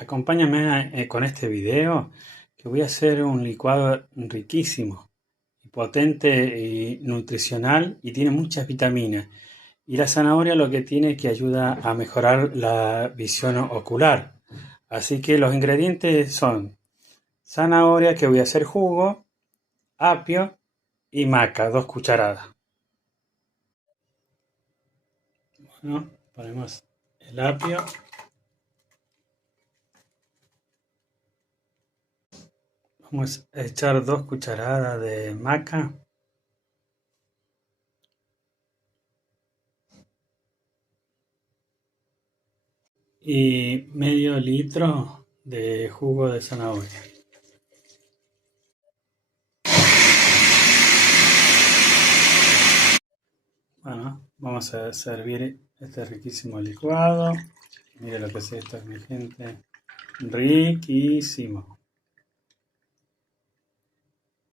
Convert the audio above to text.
Acompáñame con este video que voy a hacer un licuado riquísimo, potente y nutricional y tiene muchas vitaminas. Y la zanahoria lo que tiene es que ayuda a mejorar la visión ocular. Así que los ingredientes son zanahoria que voy a hacer jugo, apio y maca, 2 cucharadas. Bueno, ponemos el apio. Vamos a echar 2 cucharadas de maca. Y medio litro de jugo de zanahoria. Bueno, vamos a servir este riquísimo licuado. Mire lo que es esto, mi gente. Riquísimo.